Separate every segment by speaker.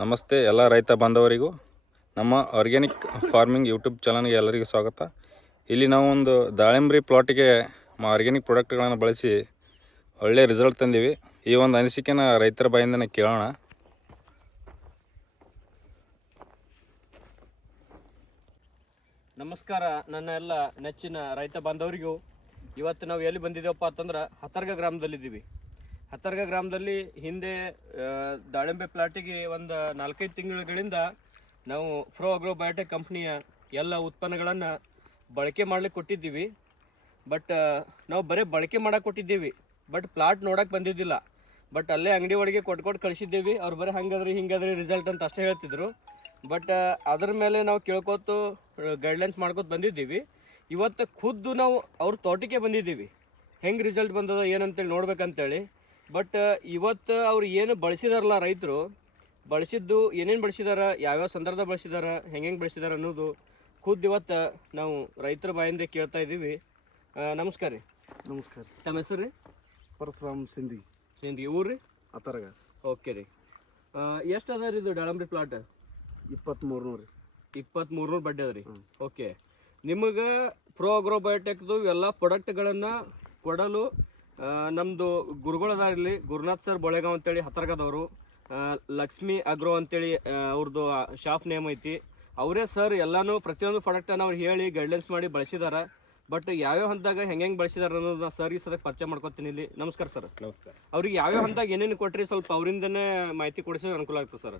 Speaker 1: ನಮಸ್ತೆ ಎಲ್ಲ ರೈತ ಬಾಂಧವರಿಗೂ. ನಮ್ಮ ಆರ್ಗ್ಯಾನಿಕ್ ಫಾರ್ಮಿಂಗ್ ಯೂಟ್ಯೂಬ್ ಚಾನಲ್ಗೆ ಎಲ್ಲರಿಗೂ ಸ್ವಾಗತ. ಇಲ್ಲಿ ನಾವು ಒಂದು ದಾಳಿಂಬ್ರಿ ಪ್ಲಾಟಿಗೆ ಆರ್ಗ್ಯಾನಿಕ್ ಪ್ರಾಡಕ್ಟ್ಗಳನ್ನು ಬಳಸಿ ಒಳ್ಳೆಯ ರಿಸಲ್ಟ್ ತಂದೀವಿ. ಈ ಒಂದು ಅನಿಸಿಕೆನ ರೈತರ ಬಾಯಿಂದನೇ ಕೇಳೋಣ.
Speaker 2: ನಮಸ್ಕಾರ, ನನ್ನ ಎಲ್ಲ ನೆಚ್ಚಿನ ರೈತ ಬಾಂಧವರಿಗೂ. ಇವತ್ತು ನಾವು ಎಲ್ಲಿ ಬಂದಿದ್ದೇವಪ್ಪ ಅಂತಂದ್ರೆ ಹತ್ತರ್ಗ ಗ್ರಾಮದಲ್ಲಿದ್ದೀವಿ. ಹತ್ತರ್ಗ ಗ್ರಾಮದಲ್ಲಿ ಹಿಂದೆ ದಾಳಿಂಬೆ ಪ್ಲಾಟಿಗೆ ಒಂದು ನಾಲ್ಕೈದು ತಿಂಗಳುಗಳಿಂದ ನಾವು ಫ್ರೋ ಅಗ್ರೋ ಬಯೋಟೆಕ್ ಕಂಪ್ನಿಯ ಎಲ್ಲ ಉತ್ಪನ್ನಗಳನ್ನು ಬಳಕೆ ಮಾಡ್ಲಿಕ್ಕೆ ಕೊಟ್ಟಿದ್ದೀವಿ. ಬಟ್ ನಾವು ಬರೀ ಬಳಕೆ ಮಾಡಕ್ಕೆ ಕೊಟ್ಟಿದ್ದೀವಿ. ಬಟ್ ಪ್ಲಾಟ್ ನೋಡಕ್ಕೆ ಬಂದಿದ್ದಿಲ್ಲ. ಬಟ್ ಅಲ್ಲೇ ಅಂಗಡಿ ಒಳಗೆ ಕೊಟ್ಟು ಕೊಟ್ಟು ಕಳಿಸಿದ್ದೀವಿ. ಅವ್ರು ಬರೀ ಹಂಗಾದ್ರಿ ಹಿಂಗಾದ್ರಿ ರಿಸಲ್ಟ್ ಅಂತ ಅಷ್ಟೇ ಹೇಳ್ತಿದ್ರು. ಬಟ್ ಅದ್ರ ಮೇಲೆ ನಾವು ಕೇಳ್ಕೊತು ಗೈಡ್ಲೈನ್ಸ್ ಮಾಡ್ಕೊತ ಬಂದಿದ್ದೀವಿ. ಇವತ್ತು ಖುದ್ದು ನಾವು ಅವ್ರ ತೋಟಕ್ಕೆ ಬಂದಿದ್ದೀವಿ. ಹೆಂಗೆ ರಿಸಲ್ಟ್ ಬಂದದ ಏನಂತೇಳಿ ನೋಡ್ಬೇಕಂತೇಳಿ. ಬಟ್ ಇವತ್ತು ಅವ್ರು ಏನು ಬಳಸಿದಾರಲ್ಲ ರೈತರು ಬಳಸಿದ್ದು ಏನೇನು ಬಳಸಿದಾರ ಯಾವ್ಯಾವ ಸಂದರ್ಭ ಬಳಸಿದಾರ ಹೆಂಗೆ ಹೆಂಗೆ ಬಳಸಿದಾರ ಅನ್ನೋದು ಖುದ್ದು ಇವತ್ತು ನಾವು ರೈತರ ಬಾಯಿಂದ ಕೇಳ್ತಾ ಇದ್ದೀವಿ. ನಮಸ್ಕಾರ ರೀ.
Speaker 3: ನಮಸ್ಕಾರ
Speaker 2: ತಮ್ಮ ಹೆಸರು ರೀ?
Speaker 3: ಪರಶುರಾಮ್ ಸಿಂಧಿ.
Speaker 2: ಸಿಂಧಿ. ಊರು ರೀ?
Speaker 3: ಅತರ್ಗ
Speaker 2: ಓಕೆ ರೀ. ಎಷ್ಟು ಅದ ರೀ ಇದು ದಾಳಂಬ್ರಿ ಪ್ಲಾಟ್
Speaker 3: ಇಪ್ಪತ್ತ್ಮೂರು ನೂರು
Speaker 2: ಇಪ್ಪತ್ತ್ಮೂರು ಬಡ್ಡಿ ಅದ ರೀ. ಓಕೆ ನಿಮಗೆ ಪ್ರೋ ಅಗ್ರೋ ಬಯೋಟೆಕ್ದು ಎಲ್ಲ ಪ್ರಾಡಕ್ಟ್ಗಳನ್ನು ಕೊಡಲು ಆ, ನಮ್ದು ಗುರುಗಳು ಅದಾರ ಇಲ್ಲಿ. ಗುರುನಾಥ್ ಸರ್ ಬೊಳೆಗಾಂವ್ ಅಂತೇಳಿ ಹತ್ತರ್ಗದವರು ಆ, ಲಕ್ಷ್ಮಿ ಅಗ್ರೋ ಅಂತೇಳಿ ಅವ್ರದ್ದು ಶಾಪ್ ನೇಮ್ ಐತಿ. ಅವರೇ ಸರ್ ಎಲ್ಲನೂ ಪ್ರತಿಯೊಂದು ಪ್ರಾಡಕ್ಟನ್ನು ಅವ್ರು ಹೇಳಿ ಗೈಡ್ಲೈನ್ಸ್ ಮಾಡಿ ಬಳಸಿದ್ದಾರೆ ಬಟ್ ಯಾವ್ಯಾವ ಹಂತದಾಗ ಹೆಂಗೆ ಹೆಂಗೆ ಬಳಸಿದಾರೆ ಅನ್ನೋದನ್ನ ಸರ್ ಈ ಸದಕ್ಕೆ ಪರಿಚಯ ಮಾಡ್ಕೊತೀನಿ ಇಲ್ಲಿ. ನಮಸ್ಕಾರ ಸರ್.
Speaker 3: ನಮಸ್ಕಾರ.
Speaker 2: ಅವ್ರಿಗೆ ಯಾವ್ಯಾವ ಹಂತದಾಗ ಏನೇನು ಕೊಟ್ರಿ ಸ್ವಲ್ಪ ಅವರಿಂದನೇ ಮಾಹಿತಿ ಕೊಡಿಸಿದ್ರೆ ಅನುಕೂಲ ಆಗ್ತದೆ ಸರ್.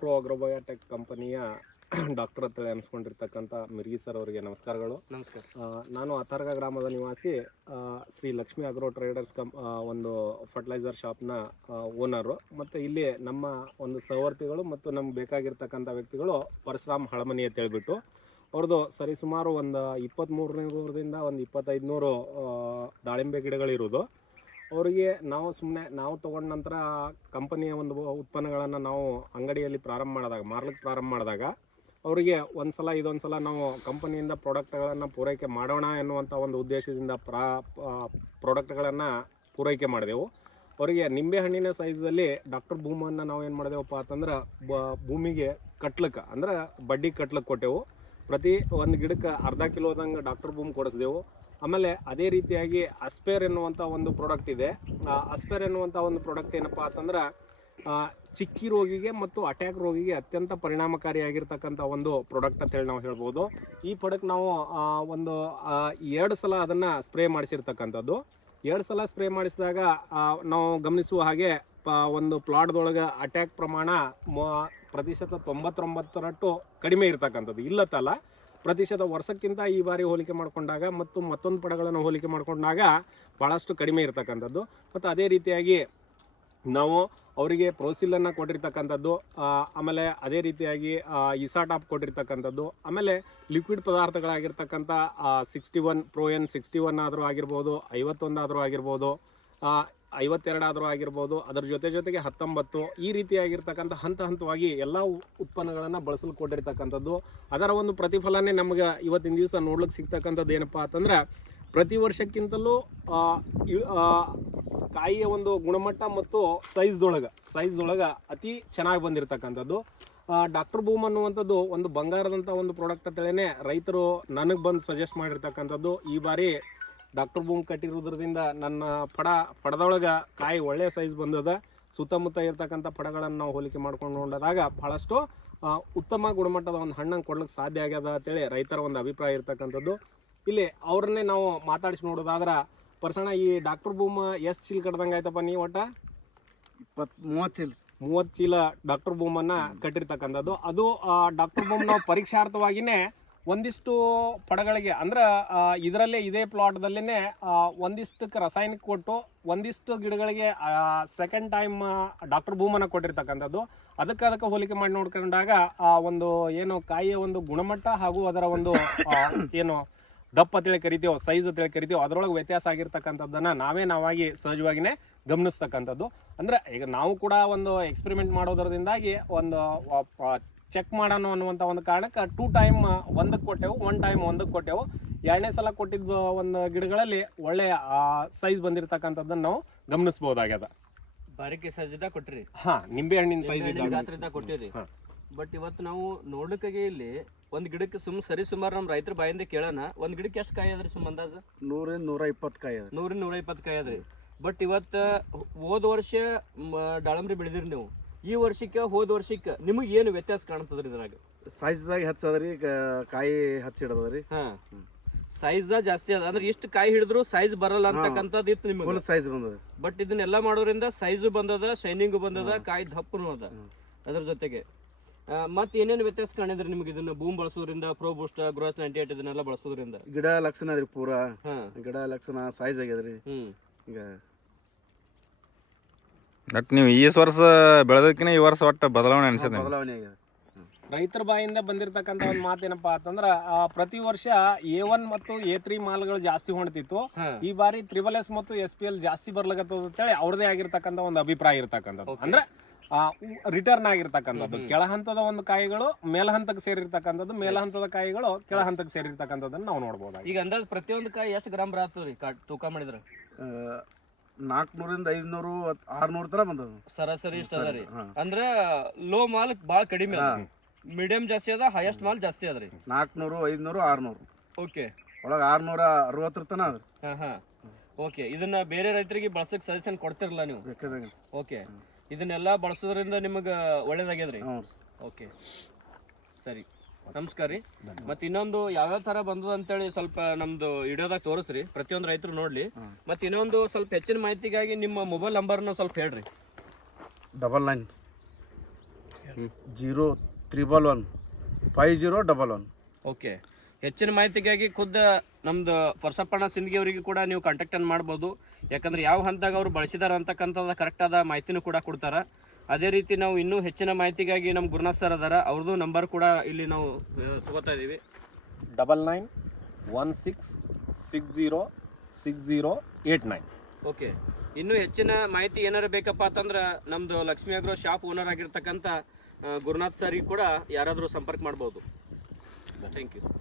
Speaker 3: ಪ್ರೋ ಅಗ್ರೋಬಯೋಟೆಕ್ ಕಂಪನಿಯ ಡಾಕ್ಟರ್ ಹತ್ರ ಅನಿಸ್ಕೊಂಡಿರ್ತಕ್ಕಂಥ ಮಿರ್ಗಿ ಸರ್ ಅವರಿಗೆ ನಮಸ್ಕಾರಗಳು.
Speaker 2: ನಮಸ್ಕಾರ.
Speaker 3: ನಾನು ಅತರ್ಗ ಗ್ರಾಮದ ನಿವಾಸಿ ಶ್ರೀ ಲಕ್ಷ್ಮಿ ಅಗ್ರೋ ಟ್ರೇಡರ್ಸ್ ಕಂ ಒಂದು ಫರ್ಟಿಲೈಸರ್ ಶಾಪ್ನ ಓನರು ಮತ್ತು ಇಲ್ಲಿ ನಮ್ಮ ಒಂದು ಸಹವರ್ತಿಗಳು ಮತ್ತು ನಮ್ಗೆ ಬೇಕಾಗಿರ್ತಕ್ಕಂಥ ವ್ಯಕ್ತಿಗಳು ಪರಶುರಾಮ್ ಹಳಮನಿ ಅಂತ ಹೇಳ್ಬಿಟ್ಟು ಅವ್ರದ್ದು ಸರಿಸುಮಾರು ಒಂದು ಇಪ್ಪತ್ತ್ಮೂರರಿಂದ ಒಂದು ಇಪ್ಪತ್ತೈದು ನೂರು ದಾಳಿಂಬೆ ಗಿಡಗಳಿರೋದು ಅವರಿಗೆ ನಾವು ಸುಮ್ಮನೆ ನಾವು ತೊಗೊಂಡ ನಂತರ ಕಂಪನಿಯ ಒಂದು ಉತ್ಪನ್ನಗಳನ್ನು ನಾವು ಅಂಗಡಿಯಲ್ಲಿ ಪ್ರಾರಂಭ ಮಾಡಿದಾಗ ಮಾರ್ಲಿಕ್ಕೆ ಪ್ರಾರಂಭ ಮಾಡಿದಾಗ ಅವರಿಗೆ ಒಂದು ಸಲ ಇದೊಂದು ಸಲ ನಾವು ಕಂಪನಿಯಿಂದ ಪ್ರಾಡಕ್ಟ್ಗಳನ್ನು ಪೂರೈಕೆ ಮಾಡೋಣ ಎನ್ನುವಂಥ ಒಂದು ಉದ್ದೇಶದಿಂದ ಪ್ರಾ ಪ್ರಾಡಕ್ಟ್ಗಳನ್ನು ಪೂರೈಕೆ ಮಾಡಿದೆವು. ಅವರಿಗೆ ನಿಂಬೆಹಣ್ಣಿನ ಸೈಜಲ್ಲಿ ಡಾಕ್ಟರ್ ಭೂಮನ್ನು ನಾವು ಏನು ಮಾಡಿದೆವಪ್ಪ ಅಂತಂದ್ರೆ ಬ, ಭೂಮಿಗೆ ಕಟ್ಲಕ್ಕೆ, ಅಂದ್ರೆ ಬಡ್ಡಿ ಕಟ್ಲಕ್ಕೆ ಕೊಟ್ಟೆವು. ಪ್ರತಿ ಒಂದು ಗಿಡಕ್ಕೆ ಅರ್ಧ ಕಿಲೋದಂಗೆ ಡಾಕ್ಟರ್ ಭೂಮಿ ಕೊಡಿಸಿದೆವು. ಆಮೇಲೆ ಅದೇ ರೀತಿಯಾಗಿ ಅಸ್ಪೇರ್ ಎನ್ನುವಂಥ ಒಂದು ಪ್ರಾಡಕ್ಟ್ ಇದೆ. ಅಸ್ಪೇರ್ ಎನ್ನುವಂಥ ಒಂದು ಪ್ರಾಡಕ್ಟ್ ಏನಪ್ಪ ಅಂತಂದ್ರೆ ಚಿಕ್ಕಿ ರೋಗಿಗೆ ಮತ್ತು ಅಟ್ಯಾಕ್ ರೋಗಿಗೆ ಅತ್ಯಂತ ಪರಿಣಾಮಕಾರಿಯಾಗಿರ್ತಕ್ಕಂಥ ಒಂದು ಪ್ರಾಡಕ್ಟ್ ಅಂತೇಳಿ ನಾವು ಹೇಳ್ಬೋದು. ಈ ಪ್ರಾಡಕ್ಟ್ ನಾವು ಒಂದು ಎರಡು ಸಲ ಅದನ್ನು ಸ್ಪ್ರೇ ಮಾಡಿಸಿರ್ತಕ್ಕಂಥದ್ದು. ಎರಡು ಸಲ ಸ್ಪ್ರೇ ಮಾಡಿಸಿದಾಗ ನಾವು ಗಮನಿಸುವ ಹಾಗೆ ಪ ಒಂದು ಪ್ಲಾಟ್ದೊಳಗೆ ಅಟ್ಯಾಕ್ ಪ್ರಮಾಣ ಮ- ಪ್ರತಿಶತ ತೊಂಬತ್ತೊಂಬತ್ತರಷ್ಟು ಕಡಿಮೆ ಇರ್ತಕ್ಕಂಥದ್ದು. ಇಲ್ಲತ್ತಲ್ಲ ಪ್ರತಿಶತ ವರ್ಷಕ್ಕಿಂತ ಈ ಬಾರಿ ಹೋಲಿಕೆ ಮಾಡಿಕೊಂಡಾಗ ಮತ್ತು ಮತ್ತೊಂದು ಪಡಗಳನ್ನು ಹೋಲಿಕೆ ಮಾಡಿಕೊಂಡಾಗ ಭಾಳಷ್ಟು ಕಡಿಮೆ ಇರ್ತಕ್ಕಂಥದ್ದು. ಮತ್ತು ಅದೇ ರೀತಿಯಾಗಿ ನಾವು ಅವರಿಗೆ ಪ್ರೋಸಿಲನ್ನು ಕೊಟ್ಟಿರ್ತಕ್ಕಂಥದ್ದು ಆಮೇಲೆ ಅದೇ ರೀತಿಯಾಗಿ ಇಸಾಟಾಪ್ ಕೊಟ್ಟಿರ್ತಕ್ಕಂಥದ್ದು, ಆಮೇಲೆ liquid ಪದಾರ್ಥಗಳಾಗಿರ್ತಕ್ಕಂಥ sixty one pro N sixty one ಆದರೂ ಆಗಿರ್ಬೋದು ಐವತ್ತೊಂದಾದರೂ ಆಗಿರ್ಬೋದು ಐವತ್ತೆರಡಾದರೂ ಆಗಿರ್ಬೋದು, ಅದರ ಜೊತೆ ಜೊತೆಗೆ ಹತ್ತೊಂಬತ್ತು, ಈ ರೀತಿಯಾಗಿರ್ತಕ್ಕಂಥ ಹಂತ ಹಂತವಾಗಿ ಎಲ್ಲ ಉತ್ಪನ್ನಗಳನ್ನು ಬಳಸಲು ಕೊಟ್ಟಿರ್ತಕ್ಕಂಥದ್ದು ಅದರ ಒಂದು ಪ್ರತಿಫಲನೇ ನಮಗೆ ಇವತ್ತಿನ ದಿವಸ ನೋಡ್ಲಿಕ್ಕೆ ಸಿಗ್ತಕ್ಕಂಥದ್ದು ಏನಪ್ಪ ಅಂತಂದ್ರೆ ಪ್ರತಿ ವರ್ಷಕ್ಕಿಂತಲೂ ಕಾಯಿಯ ಒಂದು ಗುಣಮಟ್ಟ ಮತ್ತು ಸೈಜ್ದೊಳಗೆ ಸೈಜ್ದೊಳಗೆ ಅತಿ ಚೆನ್ನಾಗಿ ಬಂದಿರತಕ್ಕಂಥದ್ದು. ಡಾಕ್ಟರ್ ಬೂಮ್ ಅನ್ನುವಂಥದ್ದು ಒಂದು ಬಂಗಾರದಂಥ ಒಂದು ಪ್ರಾಡಕ್ಟ್ ಅಂತೇಳಿ ರೈತರು ನನಗೆ ಬಂದು ಸಜೆಸ್ಟ್ ಮಾಡಿರ್ತಕ್ಕಂಥದ್ದು ಈ ಬಾರಿ ಡಾಕ್ಟರ್ ಬೂಮ್ ಕಟ್ಟಿರೋದ್ರಿಂದ ನನ್ನ ಪಡ, ಪಡದೊಳಗೆ ಕಾಯಿ ಒಳ್ಳೆಯ ಸೈಜ್ ಬಂದದ. ಸುತ್ತಮುತ್ತ ಇರ್ತಕ್ಕಂಥ ಪಡಗಳನ್ನು ನಾವು ಹೋಲಿಕೆ ಮಾಡ್ಕೊಂಡು ನೋಡಿದಾಗ ಭಾಳಷ್ಟು ಉತ್ತಮ ಗುಣಮಟ್ಟದ ಒಂದು ಹಣ್ಣನ್ನು ಕೊಡ್ಲಿಕ್ಕೆ ಸಾಧ್ಯ ಆಗ್ಯದ ಅಂತೇಳಿ ರೈತರ ಒಂದು ಅಭಿಪ್ರಾಯ ಇರ್ತಕ್ಕಂಥದ್ದು. ಇಲ್ಲಿ ಅವ್ರನ್ನೇ ನಾವು ಮಾತಾಡಿಸಿ ನೋಡೋದಾದ್ರೆ ಪರ್ಸಣ ಈ ಡಾಕ್ಟರ್ ಬೂಮ್ ಎಷ್ಟು ಚೀಲ ಕಟ್ದಂಗೆ ಆಯ್ತಪ್ಪ ನೀವು ಒಟ್ಟ?
Speaker 4: ಇಪ್ಪತ್ತು ಮೂವತ್ತು ಚೀಲ.
Speaker 3: ಮೂವತ್ತು ಚೀಲ ಡಾಕ್ಟರ್ ಬೂಮನ್ನು ಕಟ್ಟಿರ್ತಕ್ಕಂಥದ್ದು. ಅದು ಡಾಕ್ಟರ್ ಬೂಮ್ ನಾವು ಪರೀಕ್ಷಾರ್ಥವಾಗಿಯೇ ಒಂದಿಷ್ಟು ಪಡಗಳಿಗೆ ಅಂದ್ರೆ ಇದರಲ್ಲೇ ಇದೇ ಪ್ಲಾಟ್ದಲ್ಲೇ ಒಂದಿಷ್ಟಕ್ಕೆ ರಸಾಯನಿಕ ಕೊಟ್ಟು ಒಂದಿಷ್ಟು ಗಿಡಗಳಿಗೆ ಸೆಕೆಂಡ್ ಟೈಮ್ ಡಾಕ್ಟರ್ ಬೂಮನ್ನು ಕೊಟ್ಟಿರ್ತಕ್ಕಂಥದ್ದು. ಅದಕ್ಕೆ ಅದಕ್ಕೆ ಹೋಲಿಕೆ ಮಾಡಿ ನೋಡ್ಕೊಂಡಾಗ ಆ ಒಂದು ಏನು ಕಾಯಿಯ ಒಂದು ಗುಣಮಟ್ಟ ಹಾಗೂ ಅದರ ಒಂದು ಏನು ದಪ್ಪ ಅಂತೇಳಿ ಕರಿತೀವೋ ಸೈಜ್ ಅಂತೇಳಿ ಕರಿತೀವೋ ಅದರೊಳಗೆ ವ್ಯತ್ಯಾಸ ಆಗಿರ್ತಕ್ಕಂಥದ್ದನ್ನು ನಾವೇ ನಾವಾಗಿ ಸಹಜವಾಗಿಯೇ ಗಮನಿಸ್ತಕ್ಕಂಥದ್ದು. ಅಂದರೆ ಈಗ ನಾವು ಕೂಡ ಒಂದು ಎಕ್ಸ್ಪೆರಿಮೆಂಟ್ ಮಾಡೋದ್ರದಿಂದಾಗಿ ಒಂದು ಚೆಕ್ ಮಾಡೋಣ ಅನ್ನುವಂಥ ಒಂದು ಕಾರಣಕ್ಕೆ ಟೂ ಟೈಮ್ ಒಂದಕ್ಕೆ ಕೊಟ್ಟೆವು ಒನ್ ಟೈಮ್ ಒಂದಕ್ಕೆ ಕೊಟ್ಟೆವು. ಎರಡನೇ ಸಲ ಕೊಟ್ಟಿದ್ದ ಒಂದು ಗಿಡಗಳಲ್ಲಿ ಒಳ್ಳೆಯ ಸೈಜ್ ಬಂದಿರತಕ್ಕಂಥದ್ದನ್ನು ನಾವು ಗಮನಿಸ್ಬೋದಾಗ್ಯದ.
Speaker 2: ಬಾರಿಕೆ ಸೈಜ್ ಕೊಟ್ರಿ.
Speaker 3: ಹಾ ನಿಂಬೆ ಹಣ್ಣಿನ ಸೈಜ್
Speaker 2: ಕೊಟ್ಟಿರಿ. ಬಟ್ ಇವತ್ತು ನಾವು ನೋಡ್ಲಿಕ್ಕೆ ಇಲ್ಲಿ ಒಂದ್ ಗಿಡಕ್ಕೆ ಸುಮ್ ಸರಿ ಸುಮಾರು ನಮ್ ರೈತರ ಬಾಯಿಂದ ಕೇಳೋಣ ಒಂದ್ ಗಿಡಕ್ಕೆ ಎಷ್ಟು ಕಾಯಿ ಅದ್ರಿ ಸುಮ್ ಅಂದಾಜು?
Speaker 4: ನೂರಿಂದ ನೂರ ಇಪ್ಪತ್ತು ಕಾಯಿ ಅದ
Speaker 2: ನೂರಿಂದ ನೂರ ಇಪ್ಪತ್ತು ಕಾಯಿ ಅದ್ರಿ ಬಟ್ ಇವತ್ತ ಹೋದ ವರ್ಷ ದಾಳಂಬ್ರಿ ಬೆಳೆದಿರಿ ನೀವು. ಈ ವರ್ಷಕ್ಕೆ ಹೋದ ವರ್ಷಕ್ಕೆ ನಿಮಗೆ ಏನು ವ್ಯತ್ಯಾಸ ಕಾಣ್ತದ್ರಿ ಇದ್ರಾಗ?
Speaker 4: ಸೈಜ್ದಾಗ ಹಚ್ಚದ್ರಿ ಕಾಯಿ ಹಚ್ಚಿಡದ್ರಿ
Speaker 2: ಹಾ. ಸೈಜ್ ಜಾಸ್ತಿ ಅದ. ಅಂದ್ರೆ ಇಷ್ಟು ಕಾಯಿ ಹಿಡಿದ್ರು ಸೈಜ್ ಬರಲ್ಲ ಅಂತಕ್ಕಂಥದ್ದು ಇತ್ತು ನಿಮಗೆ.
Speaker 4: ಸೈಜ್ ಬಂದದ.
Speaker 2: ಬಟ್ ಇದನ್ನೆಲ್ಲ ಮಾಡೋದ್ರಿಂದ ಸೈಜು ಬಂದದ ಶೈನಿಂಗು ಬಂದದ ಕಾಯಿ ದಪ್ಪನೂ ಅದ. ಅದ್ರ ಜೊತೆಗೆ. ಮತ್ತೆ ಏನೇನು ವ್ಯತ್ಯಾಸ ಕಾಣಿದ್ರಿ ನಿಮ್ಗೆ ಇದನ್ನ ಬೂಮ್ ಬಳಸೋದ್ರಿಂದ pro boost growth ninety eight ಇದನ್ನೆಲ್ಲ ಬಳಸೋದ್ರಿಂದ?
Speaker 4: ಗಿಡ ಲಕ್ಷಣ ರೀ ಪೂರಾ. ಗಿಡ ಲಕ್ಷಣ ಸೈಜ್ ಆಗ್ಯದ್ರಿ. ಈಗ
Speaker 1: ನೀವು ಈ ವರ್ಷ ಬೆಳೆದಕ್ಕಿನ ಈ ವರ್ಷ ಒಟ್ಟು ಬದಲಾವಣೆ ಅನ್ಸುತ್ತೆ
Speaker 4: ಬದಲಾವಣೆ ಆಗ್ಯದ.
Speaker 3: ರೈತರ ಬಾಯಿಂದ ಬಂದಿರತಕ್ಕಂತ ಒಂದು ಮಾತೇನಪ್ಪ ಅಂತಂದ್ರ ಆ, ಪ್ರತಿ ವರ್ಷ ಎ ಒನ್ ಮತ್ತು ಎ ತ್ರೀ ಮಾಲ್ಗಳು ಜಾಸ್ತಿ ಹೊಣ್ತಿತ್ತು ಈ ಬಾರಿ ತ್ರಿಬಲ್ ಎಸ್ ಮತ್ತು ಎಸ್ ಪಿ ಎಲ್ ಜಾಸ್ತಿ ಬರ್ಲಾಗತ್ತದ ಅಂತೇಳಿ ಅವ್ರದೇ ಆಗಿರ್ತಕ್ಕಂಥ ಒಂದು ಅಭಿಪ್ರಾಯ ಇರ್ತಕ್ಕಂಥದ್ದು. ಅಂದ್ರೆ ರಿಟರ್ನ್ ಆಗಿರ್ತಕ್ಕಂಥದ್ದು. ಕೆಳ ಹಂತದ ಒಂದು ಕಾಯಿಗಳು ಮೇಲ ಹಂತಕ್ಕೆ ಸೇರಿರ್ತಕ್ಕಂಥದ್ದು ಮೇಲ ಹಂತದ ಕಾಯಿಗಳು ಕೆಳ ಹಂತಕ್ಕೆ ಸೇರಿರ್ತಕ್ಕಂಥದ್ದನ್ನ ನಾವು ನೋಡ್ಬೋದು
Speaker 2: ಈಗ ಅಂದಾಜು ಪ್ರತಿಯೊಂದು ಕಾಯಿ ಎಷ್ಟು ಗ್ರಾಮ್ ಬರತ್ತದ್ರಿ ಕಾ- ತೂಕ ಮಾಡಿದ್ರೆ?
Speaker 4: ನಾಲ್ಕುನೂರಿಂದ ಐದ್ನೂರು ಆರ್ನೂರು ತರ ಬಂದದ
Speaker 2: ಸರಾಸರಿ ಇಷ್ಟ ಅದ ರೀ. ಅಂದ್ರ ಲೋ ಮಾಲ್ ಭಾಳ ಕಡಿಮೆ ಅದ ಮೀಡಿಯಂ ಜಾಸ್ತಿ ಅದ ಹೈಯೆಸ್ಟ್ ಮಾಲ್ ಜಾಸ್ತಿ ಅದ್ರಿ
Speaker 4: ನಾಲ್ಕುನೂರು ಐದ್ನೂರು ಆರ್ನೂರು.
Speaker 2: ಓಕೆ
Speaker 4: ಒಳಗ ಆರ್ನೂರ ಅರವತ್ತರ ತನ ಅದ.
Speaker 2: ಹಾ ಹಾ. ಓಕೆ ಇದನ್ನ ಬೇರೆ ರೈತರಿಗೆ ಬಳಸಕ್ ಸಜೆಷನ್ ಕೊಡ್ತಿರಲ್ಲ ನೀವು? ಓಕೆ ಇದನ್ನೆಲ್ಲ ಬಳಸೋದ್ರಿಂದ ನಿಮಗೆ ಒಳ್ಳೇದಾಗ್ಯದ್ರಿ? ಓಕೆ. ಸರಿ. ನಮಸ್ಕಾರ ರೀ. ಮತ್ತೆ ಇನ್ನೊಂದು ಯಾವ್ಯಾವ ತರ ಬಂದದ ಅಂತೇಳಿ ಸ್ವಲ್ಪ ನಮ್ದು ವಿಡಿಯೋದಾಗ ತೋರಿಸ್ರಿ. ಪ್ರತಿಯೊಂದು ರೈತರು ನೋಡ್ಲಿ. ಮತ್ತೆ ಇನ್ನೊಂದು ಸ್ವಲ್ಪ ಹೆಚ್ಚಿನ ಮಾಹಿತಿಗಾಗಿ ನಿಮ್ಮ ಮೊಬೈಲ್ ನಂಬರ್ನ ಸ್ವಲ್ಪ ಹೇಳ್ರಿ.
Speaker 4: Double nine zero triple one five zero double one.
Speaker 2: Okay. ಹೆಚ್ಚಿನ ಮಾಹಿತಿಗಾಗಿ ಖುದ್ದು ನಮ್ದು ಪರಸಪ್ಪಣ್ಣ ಸಿಂದಗಿ ಅವರಿಗೆ ಕೂಡ ನೀವು ಕಾಂಟ್ಯಾಕ್ಟ್ ಅನ್ನು ಮಾಡ್ಬೋದು. ಯಾಕಂದ್ರೆ ಯಾವ ಹಂತದಾಗ ಅವರು ಬಳಸಿದಾರ ಅಂತಕ್ಕಂಥದ್ದು ಕರೆಕ್ಟಾದ ಮಾಹಿತಿನೂ ಕೂಡ ಕೊಡ್ತಾರೆ. ಅದೇ ರೀತಿ ನಾವು ಇನ್ನೂ ಹೆಚ್ಚಿನ ಮಾಹಿತಿಗಾಗಿ ನಮ್ಮ ಗುರುನಾಥ್ ಸರ್ ಅದಾರ. ಅವ್ರದ್ದು ನಂಬರ್ ಕೂಡ ಇಲ್ಲಿ ನಾವು ತಗೋತಾ ಇದ್ದೀವಿ
Speaker 3: double nine one six six zero six zero eight nine
Speaker 2: okay ಇನ್ನೂ ಹೆಚ್ಚಿನ ಮಾಹಿತಿ ಏನಾರು ಬೇಕಪ್ಪ ಅಂತಂದ್ರೆ ನಮ್ಮದು ಲಕ್ಷ್ಮೀ ಅಗ್ರೋ ಶಾಪ್ ಓನರ್ ಆಗಿರ್ತಕ್ಕಂಥ ಗುರುನಾಥ್ ಸರಿಗೆ ಕೂಡ ಯಾರಾದರೂ ಸಂಪರ್ಕ ಮಾಡ್ಬೋದು.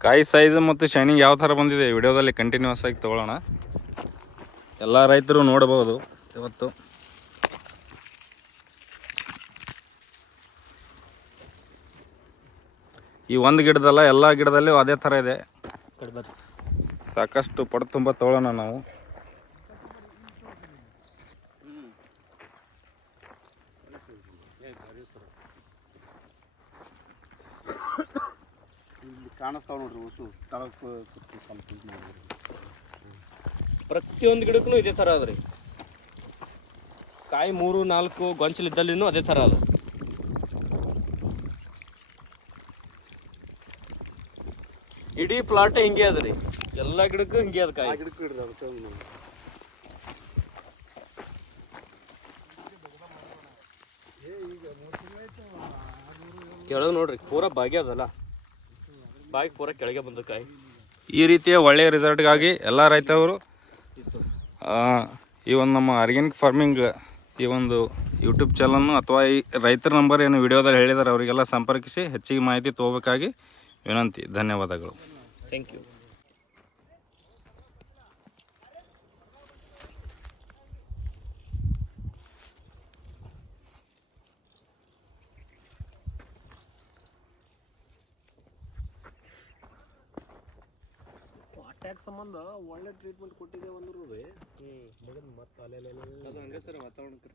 Speaker 1: ಕಾಯಿ ಸೈಜ್ ಮತ್ತು ಶೈನಿಂಗ್ ಯಾವ ಥರ ಬಂದಿದೆ ವಿಡಿಯೋದಲ್ಲಿ ಕಂಟಿನ್ಯೂಸ್ ಆಗಿ ತೊಗೊಳ್ಳೋಣ. ಎಲ್ಲ ರೈತರು ನೋಡಬಹುದು ಇವತ್ತು. ಈ ಒಂದು ಗಿಡದಲ್ಲ ಎಲ್ಲ ಗಿಡದಲ್ಲಿ ಅದೇ ಥರ ಇದೆ. ಸಾಕಷ್ಟು ಪಡ ತುಂಬ ತೊಗೊಳ್ಳೋಣ ನಾವು.
Speaker 4: ಕಾಣಿಸ್ತಾವ ನೋಡ್ರಿ ಉಸು ತಳಕ್ ಸ್ವಲ್ಪ ಇದ್ ಮಾಡಿದ್ರಿ.
Speaker 2: ಪ್ರತಿಯೊಂದು ಗಿಡಕ್ಕೂ ಇದೇ ಥರ ಅದ ರೀ ಕಾಯಿ ಮೂರು ನಾಲ್ಕು ಗೊಂಚಲಿದ್ದಲ್ಲಿನೂ ಅದೇ ಥರ ಅದ. ಇಡೀ ಪ್ಲಾಟ್ ಹಿಂಗೆ ಅದ ರೀ ಎಲ್ಲ ಗಿಡಕ್ಕೂ ಹಿಂಗೆ ಅದ ಕಾಯಿ.
Speaker 4: ಗಿಡಕ್ಕೆ ಇಡ್ರಿ ಅದಕ್ಕೆ ಒಂದು ನೋಡಿ.
Speaker 2: ಕೆಳಗೆ ನೋಡ್ರಿ ಪೂರ ಬಾಗಿ ಅದಲ್ಲ. ಬಾಗಿ ಪೂರ ಕೆಳಗೆ ಬಂದ ಕಾಯಿ
Speaker 1: ಈ ರೀತಿಯ ಒಳ್ಳೆಯ ರಿಸಲ್ಟ್ಗಾಗಿ ಎಲ್ಲ ರೈತವರು ಈ ಒಂದು ನಮ್ಮ ಆರ್ಗ್ಯಾನಿಕ್ ಫಾರ್ಮಿಂಗ್ ಈ ಒಂದು ಯೂಟ್ಯೂಬ್ ಚಾನಲ್ನು ಅಥವಾ ಈ ರೈತರ ನಂಬರ್ ಏನು ವಿಡಿಯೋದಲ್ಲಿ ಹೇಳಿದ್ದಾರೆ ಅವರಿಗೆಲ್ಲ ಸಂಪರ್ಕಿಸಿ ಹೆಚ್ಚಿಗೆ ಮಾಹಿತಿ ತೊಗೋಬೇಕಾಗಿ ವಿನಂತಿ. ಧನ್ಯವಾದಗಳು.
Speaker 2: Thank you.
Speaker 3: ಅಟ್ಯಾಕ್ ಸಂಬಂಧ ಒಳ್ಳೆ ಟ್ರೀಟ್ಮೆಂಟ್ ಕೊಟ್ಟಿದ್ದೇವೆ ಅಂದ್ರೂ
Speaker 2: ಅದು ಹಂಗೆ ಸರ್ ವಾತಾವರಣಕ್ಕೆ.